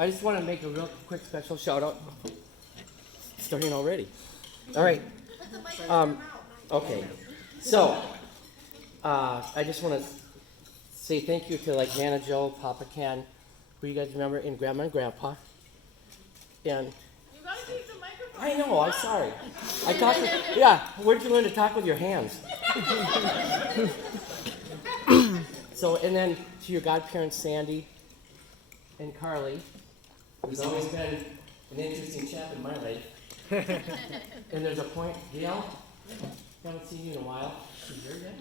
I just want to make a real quick special shout out. Starting already. All right. Okay. So, I just want to say thank you to like Nana Joe, Papa Ken, who you guys remember, and Grandma and Grandpa. And You gotta keep the microphone. I know. I'm sorry. I talk. Yeah. Where'd you learn to talk with your hands? So, and then to your godparents, Sandy and Carly, who's always been an interesting chap in my life. And there's a point, Gail, haven't seen you in a while. She's here yet?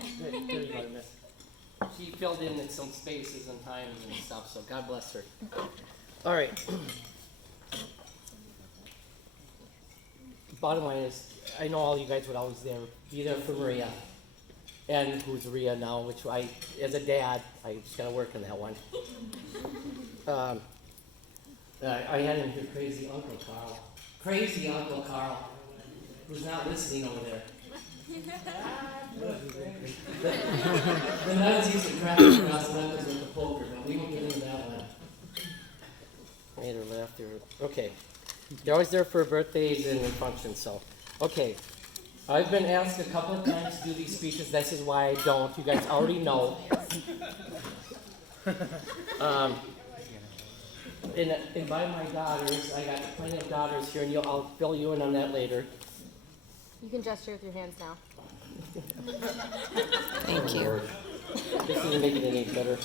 There you go, miss. She filled in some spaces and times and stuff, so God bless her. All right. Bottom line is, I know all you guys would always be there for Maria. And who's Rhea now, which as a dad, I just gotta work on that one. I had him here, crazy Uncle Carl, who's not listening over there. The nuts used to crack across the knuckles with the poker, but we won't get into that one. Made her laugh there. Okay. They're always there for birthdays and functions, so. Okay. I've been asked a couple of times to do these speeches. This is why I don't. You guys already know. And by my daughters, I got plenty of daughters here, and I'll fill you in on that later. You can gesture with your hands now. Thank you. This isn't making it any better.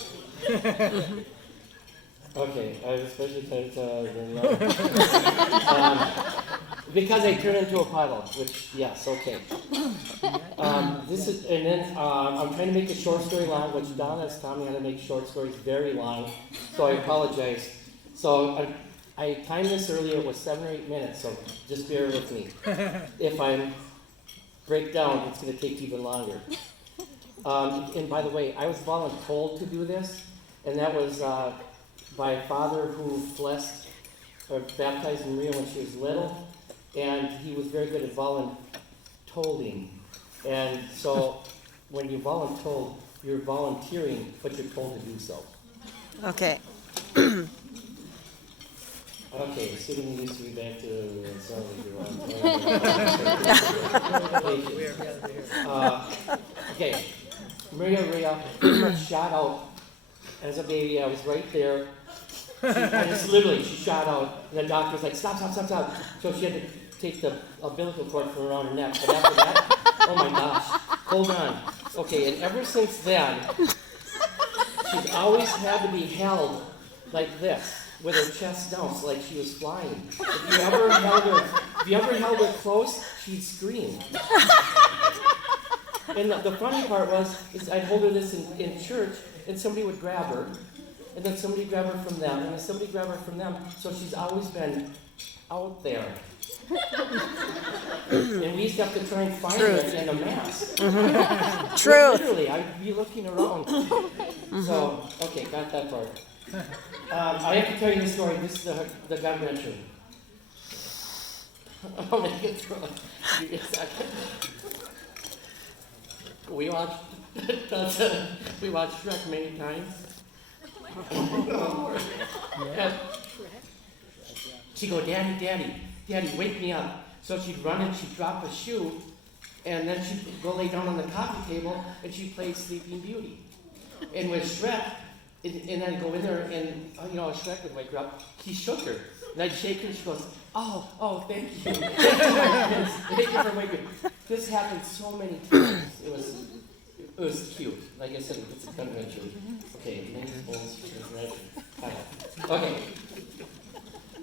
Okay, I have a special title because I turn into a puddle, which, yes, okay. I'm trying to make a short story long, which Donna has taught me how to make short stories very long, so I apologize. So I timed this earlier, it was 7 or 8 minutes, so just bear with me. If I break down, it's going to take even longer. And by the way, I was voluntold to do this, and that was by a father who blessed or baptized Maria when she was little, and he was very good at voluntolding. And so when you voluntold, you're volunteering, but you're told to do so. Okay. Okay, sitting used to be back to okay, Rhea shot out as a baby. I was right there. She shot out. And the doctor was like, stop. So she had to take the umbilical cord from around her neck. But after that, oh my gosh, hold on. Okay, and ever since then, she's always had to be held like this, with her chest down, so like she was flying. If you ever held her close, she'd scream. And the funny part is I'd hold her this in church, and somebody would grab her, and then somebody grab her from them, and then somebody grab her from them. So she's always been out there. And we used to have to try and find her in a mask. Truth. Literally, I'd be looking around. So, okay, got that part. I have to tell you the story. This is the gut wrencher. I'll make it through. Give me a second. We watched Shrek many times. And she'd go, Daddy, wake me up. So she'd run and she'd drop a shoe, and then she'd go lay down on the coffee table and she'd play Sleeping Beauty. And with Shrek, and I'd go in there, and Shrek would wake her up. He shook her, and I'd shake her, and she goes, "Oh, thank you." Thank you for waking. This happened so many times. It was cute. Like I said, it's a convention. Okay, okay.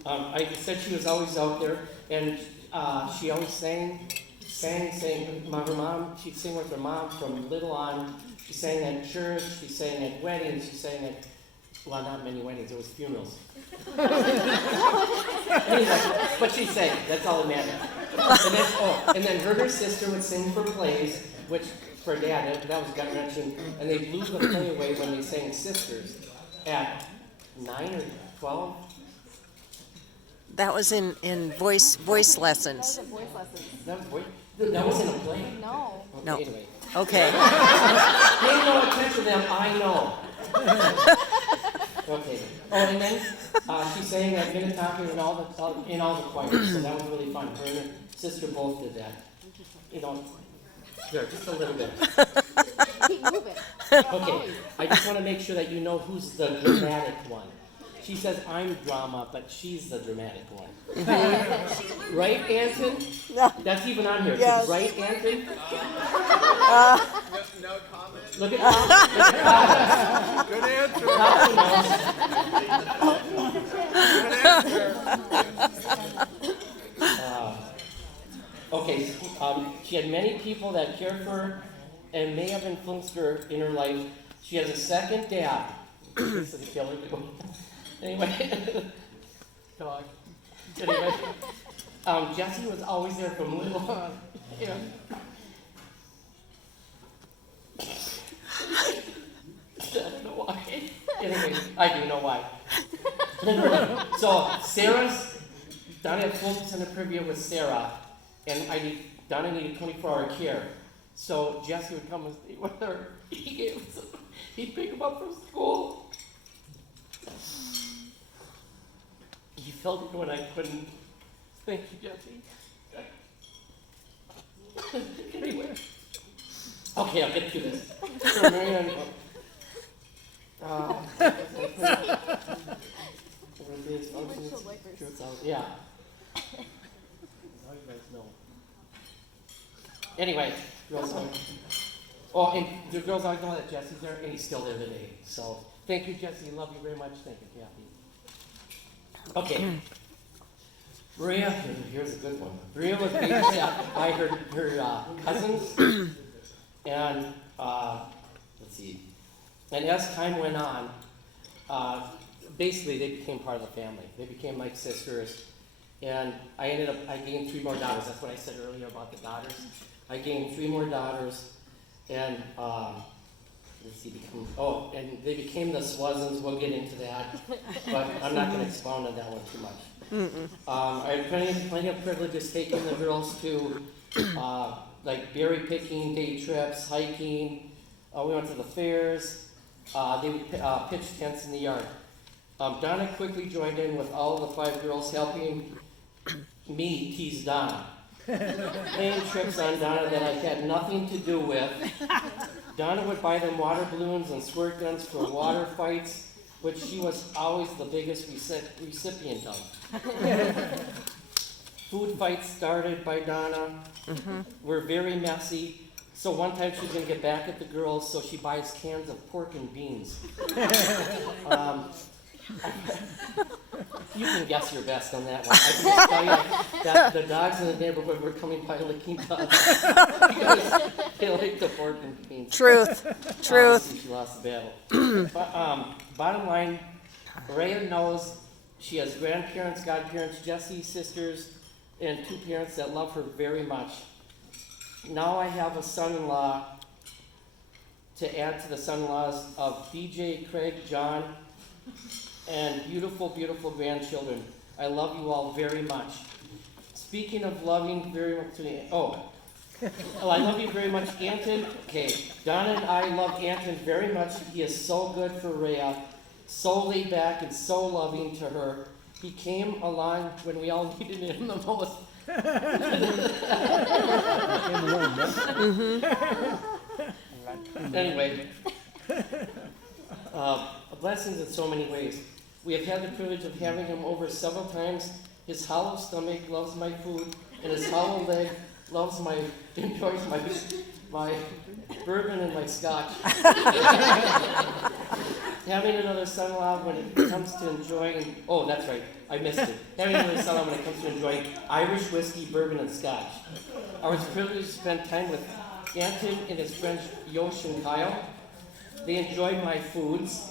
I said she was always out there, and she always sang. Her mom, she'd sing with her mom from little on. She sang at church, she sang at weddings, she sang at, well, not many weddings, it was funerals. Anyway, but she sang, that's all that mattered. And then her sister would sing for plays, which for Dad, that was gut-wrenching, and they blew the play away when they sang Sisters at 9 or 12. That was in voice lessons. That was voice lessons. That was in a play? No. No. Anyway. Okay. Pay no attention to them, I know. Okay. Oh, and then she sang at Minnetonka in all the choirs, so that was really fun. Her and her sister both did that. You know, there, just a little bit. Keep moving. Okay, I just want to make sure that you know who's the dramatic one. She says I'm drama, but she's the dramatic one. Right, Anton? No. That's even on here. Yes. Right, Anton? No comment. Look at Tom. Good answer. Okay, she had many people that cared for her and may have influenced her in her life. She has a second dad. This is a killer. Anyway, dog. Anyway, Jesse was always there from little on. Yeah. I don't know why. Anyway, I do know why. So Sarah's Donna had full percent of privia with Sarah, and Donna needed 24-hour care. So Jesse would come and stay with her. He'd pick him up from school. He felt it when I couldn't. Thank you, Jesse. Anyway. Okay, I'll get through this. So Rhea and yeah. Now you guys know. Anyway, girls always. Oh, and the girls always know that Jesse's there, and he's still there today. So thank you, Jesse. Love you very much. Thank you, Kathy. Okay. Rhea, here's a good one. Rhea was babysat by her cousins, and let's see. And as time went on, basically they became part of the family. They became like sisters, and I gained 3 more daughters. That's what I said earlier about the daughters. I gained 3 more daughters, and let's see, and they became the Swazzins. We'll get into that, but I'm not going to expound on that one too much. I had plenty of privileges taking the girls to like berry picking, day trips, hiking. We went to the fairs. They would pitch tents in the yard. Donna quickly joined in with all of the 5 girls, helping me tease Donna. Playing tricks on Donna that I had nothing to do with. Donna would buy them water balloons and squirt guns for water fights, which she was always the biggest recipient of. Food fights started by Donna were very messy. So one time she's going to get back at the girls, so she buys cans of pork and beans. You can guess your best on that one. I can just tell you that the dogs in the neighborhood were coming by licking dogs because they like the pork and beans. Truth. She lost the battle. But, bottom line, Rhea knows she has grandparents, godparents, Jesse's sisters, and 2 parents that love her very much. Now I have a son-in-law to add to the son-in-laws of DJ, Craig, John, and beautiful, beautiful grandchildren. I love you all very much. Speaking of loving very much, I love you very much, Anton. Okay, Donna and I love Anton very much. He is so good for Rhea, so laid back and so loving to her. He came along when we all needed him the most. Anyway, blessings in so many ways. We have had the privilege of having him over several times. His hollow stomach loves my food, and his hollow leg enjoys my bourbon and my scotch. Having another son-in-law when it comes to enjoying, that's right, I missed it. Having another son-in-law when it comes to enjoying Irish whiskey, bourbon, and scotch. I was privileged to spend time with Anton and his friends Yosh and Kyle. They enjoyed my foods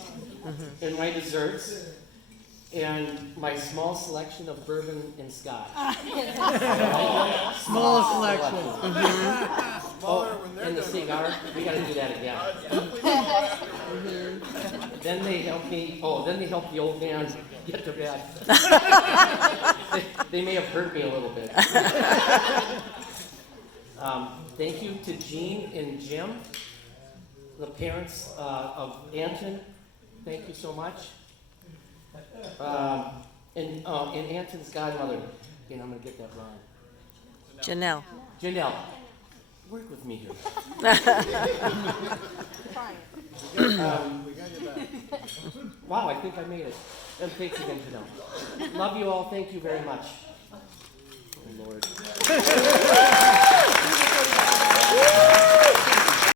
and my desserts and my small selection of bourbon and scotch. Small selection. And the cigar. We got to do that again. Then they helped me. Then they helped the old man get to bed. they may have hurt me a little bit. Thank you to Jean and Jim, the parents of Anton. Thank you so much. And Anton's godmother, and I'm gonna get that wrong. Janelle. Janelle, work with me here. Wow, I think I made it. And thanks again, Janelle. Love you all. Thank you very much. Oh, Lord.